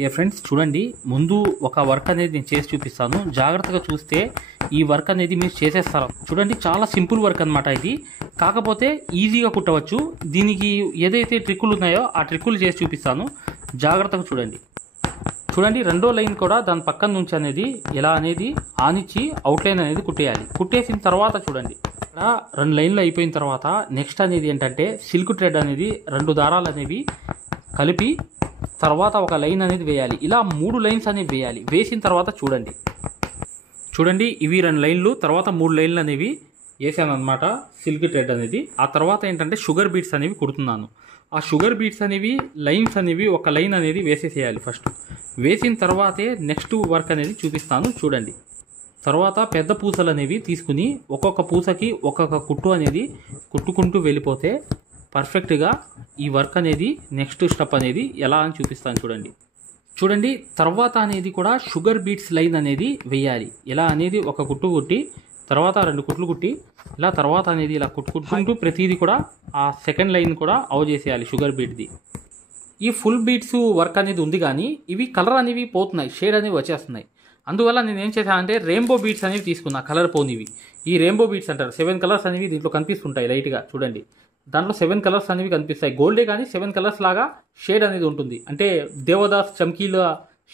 ఏ friends చూడండి, ముందు ఒక వర్క్ అనేది నేను చేసి చూపిస్తాను. జాగ్రత్తగా చూస్తే ఈ వర్క్ అనేది మీరు చేసేస్తారు. చూడండి, చాలా సింపుల్ వర్క్ అనమాట ఇది. కాకపోతే ఈజీగా కుట్టవచ్చు. దీనికి ఏదైతే ట్రిక్కులు ఉన్నాయో ఆ ట్రిక్కులు చేసి చూపిస్తాను. జాగ్రత్తగా చూడండి. చూడండి, రెండో లైన్ కూడా దాని పక్కన నుంచి అనేది ఎలా అనేది ఆనిచ్చి అవుట్లైన్ అనేది కుట్టేయాలి. కుట్టేసిన తర్వాత చూడండి, ఇక్కడ 2 లైన్లు అయిపోయిన తర్వాత నెక్స్ట్ అనేది ఏంటంటే సిల్క్ థ్రెడ్ అనేది 2 దారాలు అనేవి కలిపి తర్వాత ఒక లైన్ అనేది వేయాలి. ఇలా 3 లైన్స్ అనేవి వేయాలి. వేసిన తర్వాత చూడండి ఇవి 2 లైన్లు, తర్వాత 3 లైన్లు అనేవి వేసాను అనమాట సిల్క్ థ్రెడ్ అనేది. ఆ తర్వాత ఏంటంటే షుగర్ బీట్స్ అనేవి కుడుతున్నాను. ఆ షుగర్ బీట్స్ అనేవి లైన్స్ అనేవి ఒక లైన్ అనేది వేసేసేయాలి ఫస్ట్. వేసిన తర్వాతే నెక్స్ట్ వర్క్ అనేది చూపిస్తాను చూడండి. తర్వాత పెద్ద పూసలు అనేవి తీసుకుని ఒక్కొక్క పూసకి ఒక్కొక్క కుట్టు అనేది కుట్టుకుంటూ వెళ్ళిపోతే పర్ఫెక్ట్గా ఈ వర్క్ అనేది నెక్స్ట్ స్టెప్ అనేది ఎలా అని చూపిస్తాను చూడండి. తర్వాత అనేది కూడా షుగర్ బీట్స్ లైన్ అనేది వేయాలి. ఇలా అనేది ఒక కుట్టు కుట్టి తర్వాత 2 కుట్లు కుట్టి ఇలా తర్వాత అనేది ఇలా కుట్టుకుంటూ ప్రతిదీ కూడా ఆ సెకండ్ లైన్ కూడా అవ్ చేసేయాలి షుగర్ బీట్ది. ఈ ఫుల్ బీట్స్ వర్క్ అనేది ఉంది, కానీ ఇవి కలర్ అనేవి పోతున్నాయి, షేడ్ అనేవి వచ్చేస్తున్నాయి. అందువల్ల నేను ఏం చేశానంటే రెయిన్బో బీట్స్ అనేవి తీసుకున్నా, కలర్ పోనివి. ఈ రెయిన్బో బీట్స్ అంటారు. 7 కలర్స్ అనేవి దీంట్లో కనిపిస్తుంటాయి లైట్గా. చూడండి, దాంట్లో 7 కలర్స్ అనేవి కనిపిస్తాయి. గోల్డే కానీ 7 కలర్స్ లాగా షేడ్ అనేది ఉంటుంది. అంటే దేవదాస్ చమ్కీల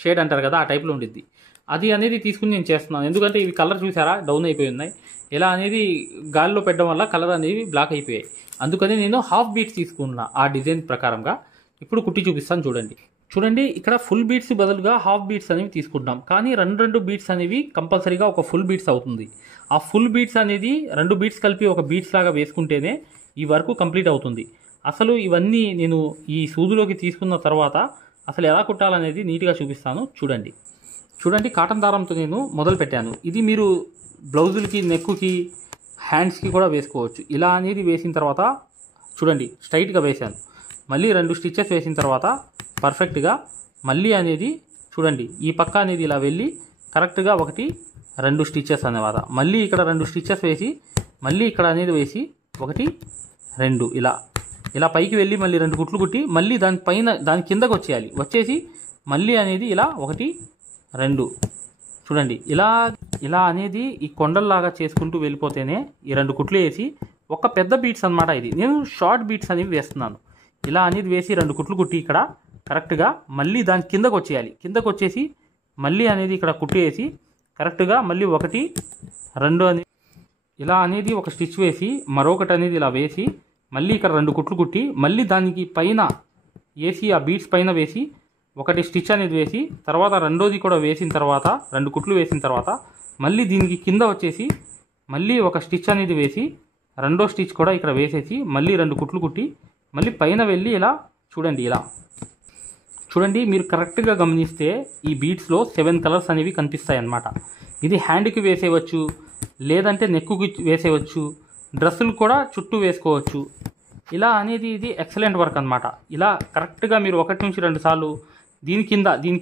షేడ్ అంటారు కదా, ఆ టైప్లో ఉండిద్ది. అది అనేది తీసుకుని నేను చేస్తున్నాను. ఎందుకంటే ఇవి కలర్ చూసారా డౌన్ అయిపోయి ఉన్నాయి. ఇలా అనేది గాలిలో పెట్టడం వల్ల కలర్ అనేవి బ్లాక్ అయిపోయాయి. అందుకని నేను హాఫ్ బీట్స్ తీసుకున్నా ఆ డిజైన్ ప్రకారంగా. ఇప్పుడు కుట్టి చూపిస్తాను చూడండి. ఇక్కడ ఫుల్ బీట్స్ బదులుగా హాఫ్ బీట్స్ అనేవి తీసుకుంటాం. కానీ 2 బీట్స్ అనేవి కంపల్సరీగా ఒక ఫుల్ బీట్స్ అవుతుంది. ఆ ఫుల్ బీట్స్ అనేది 2 బీట్స్ కలిపి ఒక బీట్స్ లాగా వేసుకుంటేనే ఈ వర్క్ కంప్లీట్ అవుతుంది. అసలు ఇవన్నీ నేను ఈ సూదులోకి తీసుకున్న తర్వాత అసలు ఎలా కుట్టాలనేది నీట్గా చూపిస్తాను చూడండి. కాటన్ దారంతో నేను మొదలు పెట్టాను. ఇది మీరు బ్లౌజులకి, నెక్కుకి, హ్యాండ్స్కి కూడా వేసుకోవచ్చు. ఇలా అనేది వేసిన తర్వాత చూడండి స్ట్రైట్గా వేశాను. మళ్ళీ 2 స్టిచ్చెస్ వేసిన తర్వాత పర్ఫెక్ట్గా మళ్ళీ అనేది చూడండి ఈ పక్క అనేది ఇలా వెళ్ళి కరెక్ట్గా 1 2 స్టిచ్చెస్ అనేవాద. మళ్ళీ ఇక్కడ 2 స్టిచ్చెస్ వేసి మళ్ళీ ఇక్కడ అనేది వేసి 1 2 ఇలా పైకి వెళ్ళి మళ్ళీ 2 కుట్లు కుట్టి మళ్ళీ దాని కిందకు వచ్చేసి మళ్ళీ అనేది ఇలా 1 2 చూడండి. ఇలా అనేది ఈ కొండల్లాగా చేసుకుంటూ వెళ్ళిపోతేనే ఈ 2 కుట్లు వేసి ఒక పెద్ద బీట్స్ అనమాట. ఇది నేను షార్ట్ బీట్స్ అనేవి వేస్తున్నాను. ఇలా అనేది వేసి 2 కుట్లు కుట్టి ఇక్కడ కరెక్ట్గా మళ్ళీ దాని కిందకు వచ్చేసి మళ్ళీ అనేది ఇక్కడ కుట్టి వేసి కరెక్ట్గా మళ్ళీ 1 2 అని ఇలా అనేది ఒక స్టిచ్ వేసి మరొకటి అనేది ఇలా వేసి మళ్ళీ ఇక్కడ 2 కుట్లు కుట్టి మళ్ళీ దానికి పైన వేసి ఆ బీట్స్ పైన వేసి 1 స్టిచ్ అనేది వేసి తర్వాత రెండోది కూడా వేసిన తర్వాత 2 కుట్లు వేసిన తర్వాత మళ్ళీ దీనికి కింద వచ్చేసి మళ్ళీ ఒక స్టిచ్ అనేది వేసి రెండో స్టిచ్ కూడా ఇక్కడ వేసేసి మళ్ళీ 2 కుట్లు కుట్టి మళ్ళీ పైన వెళ్ళి ఇలా చూడండి మీరు కరెక్ట్గా గమనిస్తే ఈ బీట్స్లో 7 కలర్స్ అనేవి కనిపిస్తాయి అన్నమాట. ఇది హ్యాండ్కి వేసేయవచ్చు, లేదంటే నెక్కుకి వేసేయవచ్చు, డ్రెస్సులు కూడా చుట్టూ వేసుకోవచ్చు. ఇలా అనేది ఇది ఎక్సలెంట్ వర్క్ అనమాట. ఇలా కరెక్ట్గా మీరు 1 నుంచి 2 సార్లు దీని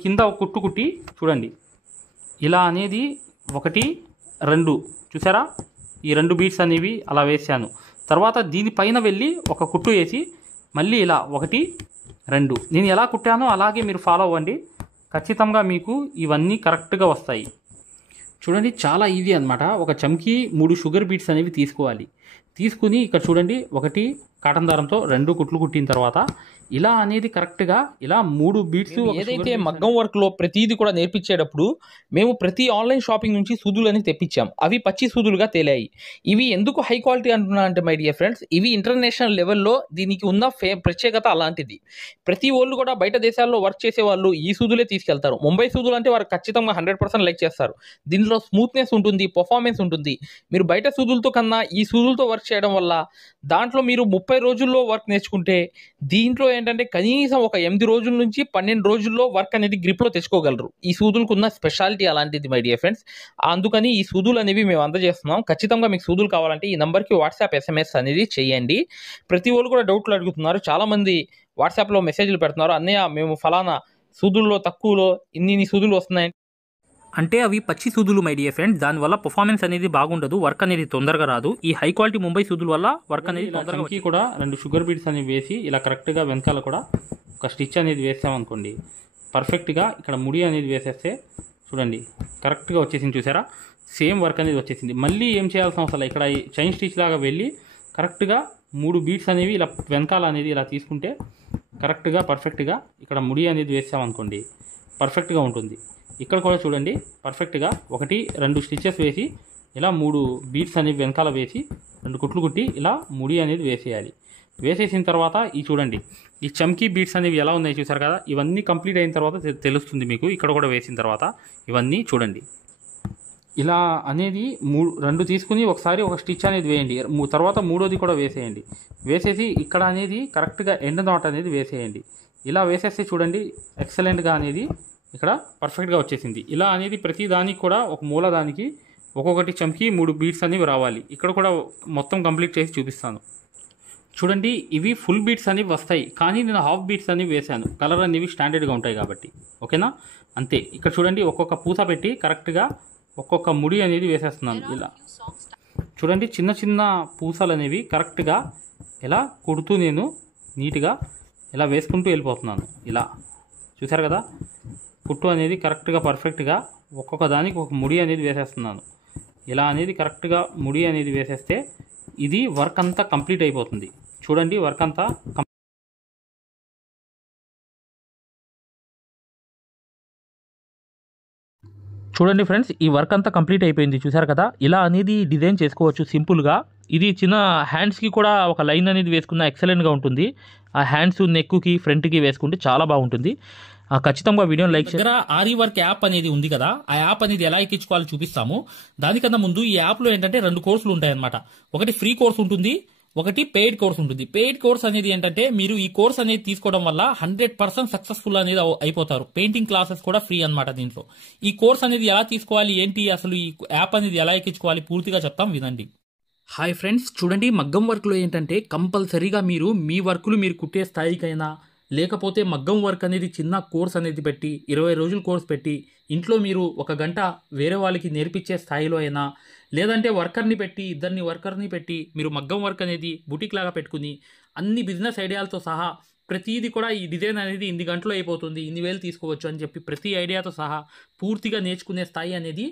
కింద ఒక కుట్టు కుట్టి చూడండి. ఇలా అనేది 1 2 చూసారా, ఈ 2 బీట్స్ అనేవి అలా వేసాను. తర్వాత దీనిపైన వెళ్ళి ఒక కుట్టు వేసి మళ్ళీ ఇలా 1 2 నేను ఎలా కుట్టానో అలాగే మీరు ఫాలో అవ్వండి. ఖచ్చితంగా మీకు ఇవన్నీ కరెక్ట్గా వస్తాయి. చూడండి, చాలా ఈజీ అనమాట. ఒక చమ్కీ 3 షుగర్ బీట్స్ అనేవి తీసుకుని ఇక్కడ చూడండి 1 కాటన్ దారంతో 2 కుట్లు కుట్టిన తర్వాత ఇలా అనేది కరెక్ట్గా ఇలా 3 బీట్స్. ఏదైతే మగ్గం వర్క్లో ప్రతిదీ కూడా నేర్పించేటప్పుడు మేము ప్రతి ఆన్లైన్ షాపింగ్ నుంచి సూదులని తెప్పించాం. అవి పచ్చి సూదులుగా తేలాయి. ఇవి ఎందుకు హై క్వాలిటీ అంటున్నా అంటే మై డియర్ ఫ్రెండ్స్, ఇవి ఇంటర్నేషనల్ లెవెల్లో దీనికి ఉన్న ప్రత్యేకత అలాంటిది. ప్రతి వాళ్ళు కూడా బయట దేశాల్లో వర్క్ చేసే వాళ్ళు ఈ సూదులే తీసుకెళ్తారు. ముంబై సూదులు అంటే వారు ఖచ్చితంగా 100% లైక్ చేస్తారు. దీనిలో స్మూత్నెస్ ఉంటుంది, పర్ఫార్మెన్స్ ఉంటుంది. మీరు బయట సూదులతో కన్నా ఈ సూదులతో వర్క్ చేయడం వల్ల దాంట్లో మీరు 30 రోజుల్లో వర్క్ నేర్చుకుంటే దీంట్లో ఏంటంటే కనీసం ఒక 8 రోజుల నుంచి 12 రోజుల్లో వర్క్ అనేది గ్రిప్లో తెచ్చుకోగలరు. ఈ సూదులకు ఉన్న స్పెషాలిటీ అలాంటిది మై డియర్ ఫ్రెండ్స్. అందుకని ఈ సూదులు అనేవి మేము అందజేస్తున్నాం. ఖచ్చితంగా మీకు సూదులు కావాలంటే ఈ నెంబర్కి వాట్సాప్ SMS అనేది చేయండి. ప్రతి వాళ్ళు కూడా డౌట్లు అడుగుతున్నారు. చాలామంది వాట్సాప్లో మెసేజ్లు పెడుతున్నారు, అన్నయ్య మేము ఫలానా సూదుల్లో తక్కువలో ఇన్ని సూదులు వస్తున్నాయి అంటే అవి పచ్చి సూదులు మై డియర్ ఫ్రెండ్స్. దానివల్ల పర్ఫార్మెన్స్ అనేది బాగుండదు, వర్క్ అనేది తొందరగా రాదు. ఈ హై క్వాలిటీ ముంబై సూదుల వల్ల వర్క్ అనేది తొందరగా కూడా 2 షుగర్ బీట్స్ అనేవి వేసి ఇలా కరెక్ట్గా వెనకాల కూడా ఒక స్టిచ్ అనేది వేసామనుకోండి పర్ఫెక్ట్గా ఇక్కడ ముడి అనేది వేసేస్తే చూడండి కరెక్ట్గా వచ్చేసింది, చూసారా? సేమ్ వర్క్ అనేది వచ్చేసింది. మళ్ళీ ఏం చేయాల్సిన అవసరం లేదు. ఇక్కడ చైన్ స్టిచ్ లాగా వెళ్ళి కరెక్ట్గా 3 బీట్స్ అనేవి ఇలా వెనకాల అనేది ఇలా తీసుకుంటే కరెక్ట్గా పర్ఫెక్ట్గా ఇక్కడ ముడి అనేది వేసామనుకోండి పర్ఫెక్ట్గా ఉంటుంది. ఇక్కడ కూడా చూడండి పర్ఫెక్ట్గా 1 2 స్టిచెస్ వేసి ఇలా 3 బీట్స్ అనేవి వెనకాల వేసి 2 కుట్లు కుట్టి ఇలా ముడి అనేది వేసేయాలి. వేసేసిన తర్వాత ఈ చూడండి ఈ చమ్కీ బీట్స్ అనేవి ఎలా ఉన్నాయి చూసారు కదా, ఇవన్నీ కంప్లీట్ అయిన తర్వాత తెలుస్తుంది మీకు. ఇక్కడ కూడా వేసిన తర్వాత ఇవన్నీ చూడండి ఇలా అనేది 2 తీసుకుని ఒకసారి ఒక స్టిచ్ అనేది వేయండి. తర్వాత 3వది కూడా వేసేయండి. వేసేసి ఇక్కడ అనేది కరెక్ట్గా ఎండ్ నాట్ అనేది వేసేయండి. ఇలా వేసేస్తే చూడండి ఎక్సలెంట్గా అనేది ఇక్కడ పర్ఫెక్ట్గా వచ్చేసింది. ఇలా అనేది ప్రతి దానికి కూడా ఒక మూల దానికి ఒక్కొక్కటి చమ్కి 3 బీట్స్ అనేవి రావాలి. ఇక్కడ కూడా మొత్తం కంప్లీట్ చేసి చూపిస్తాను. చూడండి ఇవి ఫుల్ బీట్స్ అనేవి వస్తాయి, కానీ నేను హాఫ్ బీట్స్ అనేవి వేశాను. కలర్ అనేవి స్టాండర్డ్గా ఉంటాయి కాబట్టి, ఓకేనా? అంతే. ఇక్కడ చూడండి ఒక్కొక్క పూత పెట్టి కరెక్ట్గా ఒక్కొక్క ముడి అనేది వేసేస్తున్నాను. ఇలా చూడండి చిన్న చిన్న పూసలు అనేవి కరెక్ట్గా ఇలా కుడుతూ నేను నీట్గా ఇలా వేసుకుంటూ వెళ్ళిపోతున్నాను. ఇలా చూసారు కదా, కుట్టు అనేది కరెక్ట్గా పర్ఫెక్ట్గా ఒక్కొక్క దానికి ఒక ముడి అనేది వేసేస్తున్నాను. ఇలా అనేది కరెక్ట్గా ముడి అనేది వేసేస్తే ఇది వర్క్ అంతా కంప్లీట్ అయిపోతుంది. చూడండి వర్క్ అంతా చూడండి ఫ్రెండ్స్, ఈ వర్క్ అంతా కంప్లీట్ అయిపోయింది. చూసారు కదా, ఇలా అనేది డిజైన్ చేసుకోవచ్చు సింపుల్గా. ఇది చిన్న హ్యాండ్స్కి కూడా ఒక లైన్ అనేది వేసుకున్న ఎక్సలెంట్గా ఉంటుంది. ఆ హ్యాండ్స్ నెక్కి ఫ్రంట్కి వేసుకుంటే చాలా బాగుంటుంది. ఖచ్చితంగా వీడియోని లైక్ చేయండి. ఆరి వర్క్ యాప్ అనేది ఉంది కదా, ఆ యాప్ అనేది ఎలా ఎక్కించుకోవాలో చూపిస్తాము. దానికన్నా ముందు ఈ యాప్లో ఏంటంటే 2 కోర్సులు ఉంటాయన్నమాట. ఒకటి ఫ్రీ కోర్స్ ఉంటుంది, ఒకటి పెయిడ్ కోర్స్ ఉంటుంది. పెయిడ్ కోర్స్ అనేది ఏంటంటే మీరు ఈ కోర్స్ అనేది తీసుకోవడం వల్ల 100% సక్సెస్ఫుల్ అనేది అయిపోతారు. పెయింటింగ్ క్లాసెస్ కూడా ఫ్రీ అన్నమాట దీంట్లో. ఈ కోర్స్ అనేది ఎలా తీసుకోవాలి ఏంటి, అసలు ఈ యాప్ అనేది ఎలా ఎక్కించుకోవాలి పూర్తిగా చెప్తాం, వినండి. హాయ్ ఫ్రెండ్స్, చూడండి మగ్గం వర్క్లో ఏంటంటే కంపల్సరీగా మీరు మీ వర్కులు మీరు కుట్టే స్థాయికైనా లేకపోతే మగ్గం వర్క్ అనేది చిన్న కోర్స్ అనేది పెట్టి 20 రోజులు కోర్స్ పెట్టి ఇంట్లో మీరు 1 గంట వేరే వాళ్ళకి నేర్పించే స్థాయిలో అయినా, లేదంటే వర్కర్ని పెట్టి 2 వర్కర్ని పెట్టి మీరు మగ్గం వర్క్ అనేది బుటిక్ లాగా పెట్టుకుని అన్ని బిజినెస్ ఐడియాలతో సహా ప్రతిదీ కూడా ఈ డిజైన్ అనేది ఇన్ని గంటలో అయిపోతుంది, ఇన్ని వేలు తీసుకోవచ్చు అని చెప్పి ప్రతి ఐడియాతో సహా పూర్తిగా నేర్చుకునే స్థాయి అనేది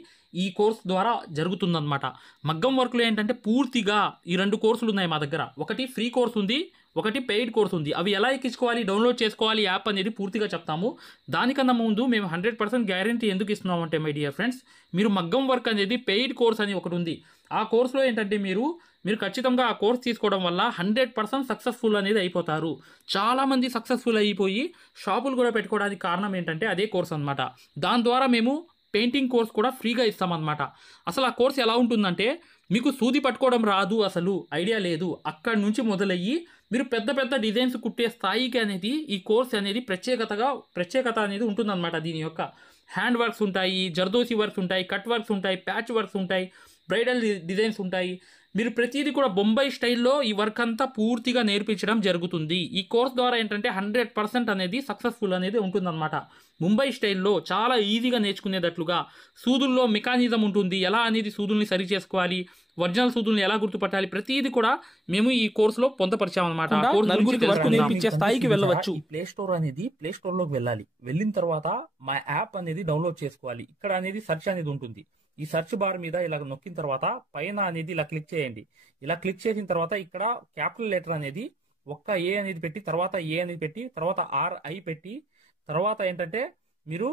ఈ కోర్స్ ద్వారా జరుగుతుందన్నమాట. మగ్గం వర్క్లో ఏంటంటే పూర్తిగా ఈ 2 కోర్సులు ఉన్నాయి మా దగ్గర. ఒకటి ఫ్రీ కోర్స్ ఉంది, ఒకటి పెయిడ్ కోర్స్ ఉంది. అవి ఎలా ఎక్కించుకోవాలి, డౌన్లోడ్ చేసుకోవాలి యాప్ అనేది పూర్తిగా చెప్తాము. దానికన్నా ముందు మేము 100% గ్యారంటీ ఎందుకు ఇస్తున్నామంటే మై డియర్ ఫ్రెండ్స్, మీరు మగ్గం వర్క్ అనేది పెయిడ్ కోర్స్ అని ఒకటి ఉంది. ఆ కోర్సులో ఏంటంటే మీరు ఖచ్చితంగా ఆ కోర్స్ తీసుకోవడం వల్ల 100% సక్సెస్ఫుల్ అనేది అయిపోతారు. చాలామంది సక్సెస్ఫుల్ అయిపోయి షాపులు కూడా పెట్టుకోవడానికి కారణం ఏంటంటే అదే కోర్స్ అనమాట. దాని ద్వారా మేము పెయింటింగ్ కోర్స్ కూడా ఫ్రీగా ఇస్తామన్నమాట. అసలు ఆ కోర్స్ ఎలా ఉంటుందంటే, మీకు సూది పట్టుకోవడం రాదు, అసలు ఐడియా లేదు, అక్కడి నుంచి మొదలయ్యి మీరు పెద్ద పెద్ద డిజైన్స్ కుట్టే స్థాయికి అనేది ఈ కోర్స్ అనేది ప్రత్యేకత అనేది ఉంటుందన్నమాట. దీని యొక్క హ్యాండ్ వర్క్స్ ఉంటాయి, జర్దోసి వర్క్స్ ఉంటాయి, కట్ వర్క్స్ ఉంటాయి, ప్యాచ్ వర్క్స్ ఉంటాయి, బ్రైడల్ డిజైన్స్ ఉంటాయి. మీరు ప్రతిదీ కూడా బొంబాయి స్టైల్లో ఈ వర్క్ అంతా పూర్తిగా నేర్పించడం జరుగుతుంది. ఈ కోర్స్ ద్వారా ఏంటంటే 100% అనేది సక్సెస్ఫుల్ అనేది ఉంటుందన్నమాట. ముంబై స్టైల్లో చాలా ఈజీగా నేర్చుకునేటట్లుగా సూదుల్లో మెకానిజం ఉంటుంది, ఎలా అనేది సూదుల్ని సరి చేసుకోవాలి, ఒరిజినల్ సూదుల్ని ఎలా గుర్తుపట్టాలి, ప్రతిదీ కూడా మేము ఈ కోర్సులో పొందపరిచామన్నమాట. నేర్పించే స్థాయికి వెళ్ళవచ్చు. ప్లే స్టోర్ అనేది ప్లే స్టోర్లోకి వెళ్ళాలి. వెళ్ళిన తర్వాత మా యాప్ అనేది డౌన్లోడ్ చేసుకోవాలి. ఇక్కడ అనేది సెర్చ్ అనేది ఉంటుంది. ఈ సెర్చ్ బార్ మీద ఇలా నొక్కిన తర్వాత పైన అనేది ఇలా క్లిక్ చేయండి. ఇలా క్లిక్ చేసిన తర్వాత ఇక్కడ క్యాపిటల్ లెటర్ అనేది ఒక్క ఏ అనేది పెట్టి, తర్వాత ఏ అనేది పెట్టి, తర్వాత RI పెట్టి, తర్వాత ఏంటంటే మీరు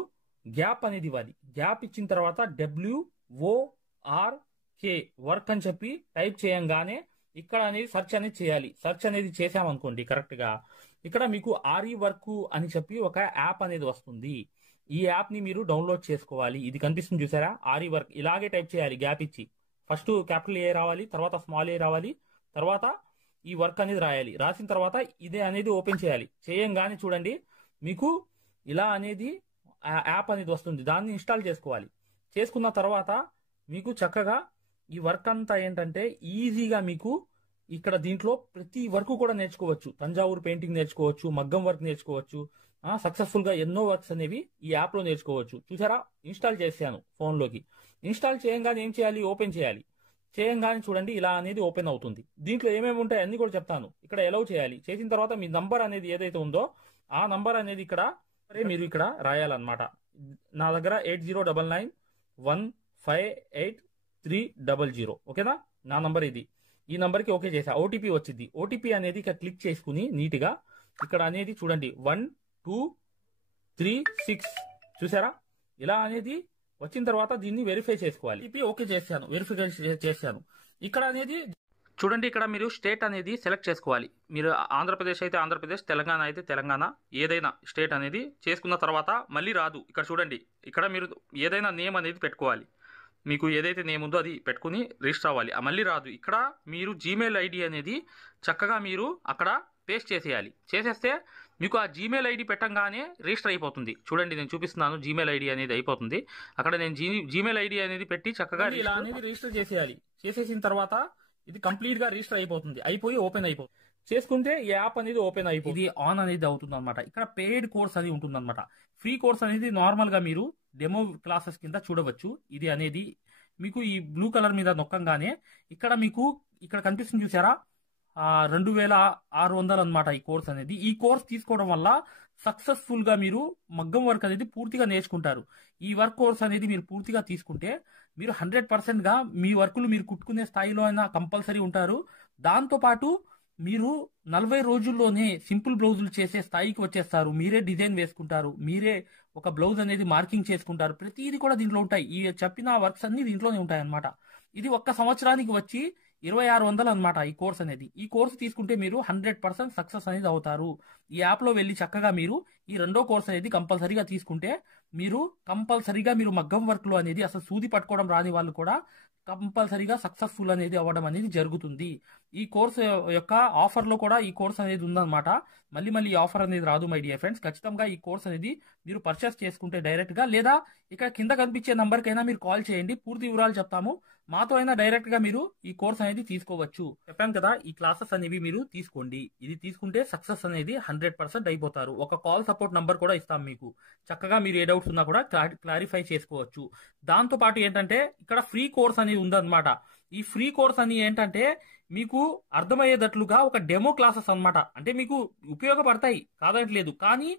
గ్యాప్ అనేది ఇవ్వాలి. గ్యాప్ ఇచ్చిన తర్వాత WORK వర్క్ అని చెప్పి టైప్ చేయంగానే ఇక్కడ అనేది సెర్చ్ అనేది చేయాలి. సెర్చ్ అనేది చేసామనుకోండి కరెక్ట్గా, ఇక్కడ మీకు RE వర్క్ అని చెప్పి ఒక యాప్ అనేది వస్తుంది. ఈ యాప్ని మీరు డౌన్లోడ్ చేసుకోవాలి. ఇది కనిపిస్తుంది చూసారా, RE వర్క్. ఇలాగే టైప్ చేయాలి గ్యాప్ ఇచ్చి. ఫస్ట్ క్యాపిటల్ ఏ రావాలి, తర్వాత స్మాల్ ఏ రావాలి, తర్వాత ఈ వర్క్ అనేది రాయాలి. రాసిన తర్వాత ఇదే అనేది ఓపెన్ చేయాలి. చేయంగానే చూడండి మీకు ఇలా అనేది యాప్ అనేది వస్తుంది. దాన్ని ఇన్స్టాల్ చేసుకోవాలి. చేసుకున్న తర్వాత మీకు చక్కగా ఈ వర్క్ అంతా ఏంటంటే ఈజీగా మీకు ఇక్కడ దీంట్లో ప్రతి వర్క్ కూడా నేర్చుకోవచ్చు. తంజావూరు పెయింటింగ్ నేర్చుకోవచ్చు, మగ్గం వర్క్ నేర్చుకోవచ్చు, సక్సెస్ఫుల్గా ఎన్నో వర్క్స్ అనేవి ఈ యాప్లో నేర్చుకోవచ్చు. చూసారా, ఇన్స్టాల్ చేశాను ఫోన్లోకి. ఇన్స్టాల్ చేయంగానే ఏం చేయాలి, ఓపెన్ చేయాలి. చేయంగానే చూడండి ఇలా అనేది ఓపెన్ అవుతుంది. దీంట్లో ఏమేమి ఉంటాయి అన్ని కూడా చెప్తాను. ఇక్కడ అలౌ చేయాలి. చేసిన తర్వాత మీ నంబర్ అనేది ఏదైతే ఉందో ఆ నంబర్ అనేది ఇక్కడ మీరు ఇక్కడ రాయాలన్నమాట. నా దగ్గర 8099158300. ఓకేనా, నా నంబర్ ఇది. ఈ నంబర్కి ఓకే చేసా. ఓటీపీ వచ్చింది. ఓటీపీ అనేది ఇక్కడ క్లిక్ చేసుకుని నీట్గా ఇక్కడ అనేది చూడండి 1236 చూసారా, ఇలా అనేది వచ్చిన తర్వాత దీన్ని వెరిఫై చేసుకోవాలి. ఓకే చేశాను, వెరిఫై చేశాను. ఇక్కడ అనేది చూడండి, ఇక్కడ మీరు స్టేట్ అనేది సెలెక్ట్ చేసుకోవాలి. మీరు ఆంధ్రప్రదేశ్ అయితే ఆంధ్రప్రదేశ్, తెలంగాణ అయితే తెలంగాణ, ఏదైనా స్టేట్ అనేది చేసుకున్న తర్వాత మళ్ళీ రాదు. ఇక్కడ చూడండి, ఇక్కడ మీరు ఏదైనా నేమ్ అనేది పెట్టుకోవాలి. మీకు ఏదైతే నేమ్ ఉందో అది పెట్టుకుని రిజిస్టర్ అవ్వాలి. మళ్ళీ రాదు. ఇక్కడ మీరు జీమెయిల్ ఐడి అనేది చక్కగా మీరు అక్కడ పేస్ట్ చేసేయాలి. చేసేస్తే మీకు ఆ జీమెయిల్ ఐడి పెట్టంగానే రిజిస్టర్ అయిపోతుంది. చూడండి, నేను చూపిస్తున్నాను. జీమెయిల్ ఐడి అనేది అయిపోతుంది. అక్కడ నేను జీమెయిల్ ఐడి అనేది పెట్టి చక్కగా ఇలా అనేది రిజిస్టర్ చేసేయాలి. చేసేసిన తర్వాత ఇది కంప్లీట్ గా రిజిస్టర్ అయిపోతుంది. అయిపోయి ఓపెన్ అయిపోతుంది. చేసుకుంటే ఈ యాప్ అనేది ఓపెన్ అయిపోతుంది. ఇది ఆన్ అనేది అవుతుంది అనమాట. ఇక్కడ పెయిడ్ కోర్స్ అనేది ఉంటుంది అనమాట. ఫ్రీ కోర్స్ అనేది నార్మల్ గా మీరు డెమో క్లాసెస్ కింద చూడవచ్చు. ఇది అనేది మీకు ఈ బ్లూ కలర్ మీద నొక్కంగానే ఇక్కడ మీకు ఇక్కడ కనిపిస్తుంది చూసారా, 2600 అనమాట ఈ కోర్స్ అనేది. ఈ కోర్స్ తీసుకోవడం వల్ల సక్సెస్ఫుల్ గా మీరు మగ్గం వర్క్ అనేది పూర్తిగా నేర్చుకుంటారు. ఈ వర్క్ కోర్స్ అనేది మీరు పూర్తిగా తీసుకుంటే మీరు 100% గా మీ వర్కులు మీరు కుట్టుకునే స్థాయిలో అయినా కంపల్సరీ ఉంటారు. దాంతో పాటు మీరు 40 రోజుల్లోనే సింపుల్ బ్లౌజులు చేసే స్థాయికి వచ్చేస్తారు. మీరే డిజైన్ వేసుకుంటారు, మీరే ఒక బ్లౌజ్ అనేది మార్కింగ్ చేసుకుంటారు. ప్రతిదీ కూడా దీంట్లో ఉంటాయి. ఈ చెప్పిన వర్క్స్ అన్ని దీంట్లోనే ఉంటాయి అన్నమాట. ఇది ఒక్క సంవత్సరానికి వచ్చి 2600 అనమాట ఈ కోర్స్ అనేది. ఈ కోర్స్ తీసుకుంటే మీరు 100% సక్సెస్ అనేది అవుతారు. ఈ యాప్ లో వెళ్ళి చక్కగా మీరు ఈ రెండో కోర్స్ అనేది కంపల్సరీగా తీసుకుంటే మీరు కంపల్సరీగా మీరు మగ్గం వర్క్ లో అనేది అసలు సూది పట్టుకోవడం రాని వాళ్ళు కూడా కంపల్సరీగా సక్సెస్ఫుల్ అనేది అవ్వడం అనేది జరుగుతుంది. ఈ కోర్స్ యొక్క ఆఫర్ లో కూడా ఈ కోర్స్ అనేది ఉందన్నమాట. మళ్ళీ ఈ ఆఫర్ అనేది రాదు మై డియర్ ఫ్రెండ్స్. ఖచ్చితంగా ఈ కోర్స్ అనేది మీరు పర్చేస్ చేసుకుంటే డైరెక్ట్ గా, లేదా ఇక్కడ కింద కనిపించే నంబర్ కైనా మీరు కాల్ చేయండి. పూర్తి వివరాలు చెప్తాము. మాతో అయినా డైరెక్ట్ గా మీరు ఈ కోర్స్ అనేది తీసుకోవచ్చు. చెప్పాను కదా, ఈ క్లాసెస్ అనేవి మీరు తీసుకోండి. ఇది తీసుకుంటే సక్సెస్ అనేది 100% అయిపోతారు. ఒక కాల్ సపోర్ట్ నంబర్ కూడా ఇస్తాం మీకు. చక్కగా మీరు ఏ డౌట్స్ ఉన్నా కూడా క్లారిఫై చేసుకోవచ్చు. దాంతో పాటు ఏంటంటే ఇక్కడ ఫ్రీ కోర్స్ అనేది ఉందన్నమాట. ఈ ఫ్రీ కోర్స్ అని ఏంటంటే మీకు అర్థమయ్యేటట్లుగా ఒక డెమో క్లాసెస్ అన్నమాట. అంటే మీకు ఉపయోగపడతాయి కాదట్లేదు, కానీ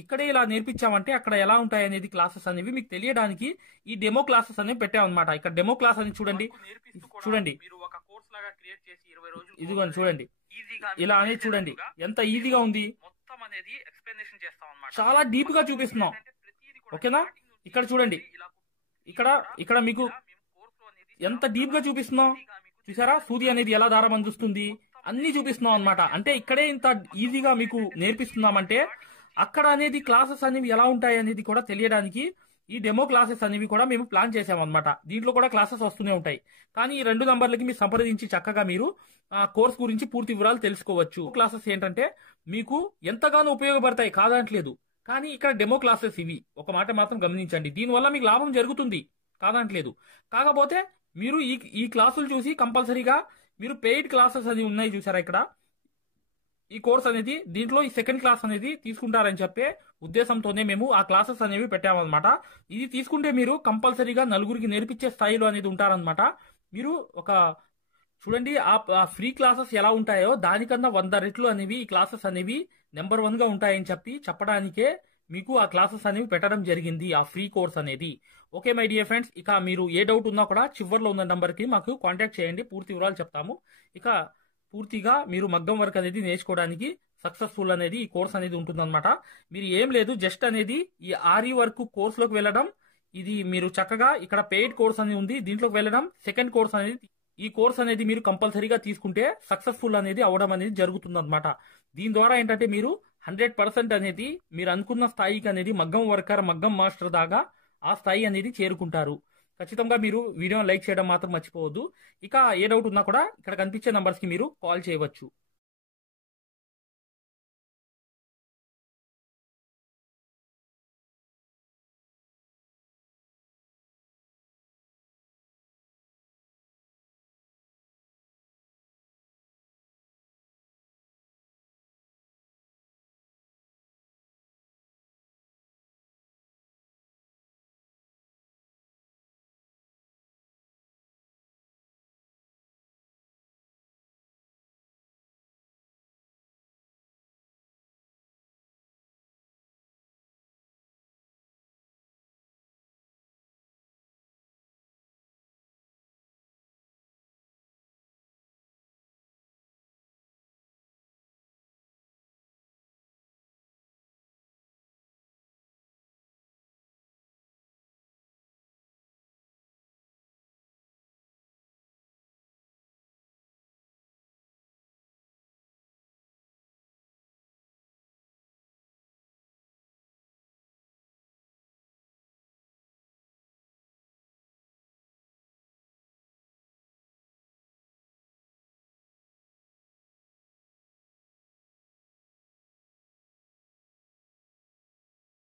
ఇక్కడే ఇలా నేర్పించామంటే అక్కడ ఎలా ఉంటాయి అనేది క్లాసెస్ అనేవి మీకు తెలియడానికి ఈ డెమో క్లాసెస్ అనేవి పెట్టామన్నమాట. ఇక్కడ డెమో క్లాస్ అని చూడండి, ఇదిగోండి చూడండి, ఇలా అనేది చూడండి ఎంత ఈజీగా ఉంది. చాలా డీప్ గా చూపిస్తున్నాం. ఓకేనా, ఇక్కడ చూడండి, ఇక్కడ మీకు ఎంత డీప్ గా చూపిస్తున్నాం చూసారా. సూది అనేది ఎలా దారం అందిస్తుంది అన్ని చూపిస్తున్నాం అనమాట. అంటే ఇక్కడే ఇంత ఈజీగా మీకు నేర్పిస్తున్నామంటే అక్కడ అనేది క్లాసెస్ అనేవి ఎలా ఉంటాయి అనేది కూడా తెలియడానికి ఈ డెమో క్లాసెస్ అనేవి కూడా మేము ప్లాన్ చేసామన్నమాట. దీంట్లో కూడా క్లాసెస్ వస్తూనే ఉంటాయి. కానీ ఈ 2 నంబర్లకి మీరు సంప్రదించి చక్కగా మీరు ఆ కోర్స్ గురించి పూర్తి వివరాలు తెలుసుకోవచ్చు. క్లాసెస్ ఏంటంటే మీకు ఎంతగానో ఉపయోగపడతాయి కాదనట్లేదు, కానీ ఇక్కడ డెమో క్లాసెస్ ఇవి. ఒక మాట మాత్రం గమనించండి, దీనివల్ల మీకు లాభం జరుగుతుంది కాదనట్లేదు. కాకపోతే మీరు ఈ క్లాసులు చూసి కంపల్సరీగా మీరు పెయిడ్ క్లాసెస్ అని ఉన్నాయి చూసారా ఇక్కడ, ఈ కోర్స్ అనేది దీంట్లో ఈ సెకండ్ క్లాస్ అనేది తీసుకుంటారని చెప్పే ఉద్దేశంతోనే మేము ఆ క్లాసెస్ అనేవి పెట్టామన్నమాట. ఇది తీసుకుంటే మీరు కంపల్సరీగా నలుగురికి నేర్పించే స్థాయిలో అనేది ఉంటారనమాట. మీరు ఒక చూడండి ఆ ఫ్రీ క్లాసెస్ ఎలా ఉంటాయో దానికన్నా 100 రెట్లు అనేవి ఈ క్లాసెస్ అనేవి నెంబర్ 1 గా ఉంటాయని చెప్పడానికే మీకు ఆ క్లాసెస్ అనేవి పెట్టడం జరిగింది, ఆ ఫ్రీ కోర్స్ అనేది. ఓకే మై డియర్ ఫ్రెండ్స్, ఇక మీరు ఏ డౌట్ ఉన్నా కూడా చివర్లో ఉన్న నంబర్ కి మాకు కాంటాక్ట్ చేయండి, పూర్తి వివరాలు చెప్తాము. ఇక పూర్తిగా మీరు మగ్గం వర్క్ అనేది నేర్చుకోవడానికి సక్సెస్ఫుల్ అనేది ఈ కోర్స్ అనేది ఉంటుందన్నమాట. మీరు ఏం లేదు, జస్ట్ అనేది ఈ ఆరి వర్క్ కోర్స్ లోకి వెళ్ళడం. ఇది మీరు చక్కగా ఇక్కడ పెయిడ్ కోర్స్ అనేది ఉంది, దీంట్లోకి వెళ్ళడం. సెకండ్ కోర్స్ అనేది ఈ కోర్స్ అనేది మీరు కంపల్సరీగా తీసుకుంటే సక్సెస్ఫుల్ అనేది అవడం అనేది జరుగుతుంది అనమాట. దీని ద్వారా ఏంటంటే మీరు 100% అనేది మీరు అనుకున్న స్థాయికి అనేది మగ్గం వర్కర్, మగ్గం మాస్టర్ దాకా ఆ స్థాయి అనేది చేరుకుంటారు. ఖచ్చితంగా మీరు వీడియోని లైక్ చేయడం మాత్రం మర్చిపోవద్దు. ఇక ఏ డౌట్ ఉన్నా కూడా ఇక్కడ కనిపించే నంబర్స్ కి మీరు కాల్ చేయవచ్చు.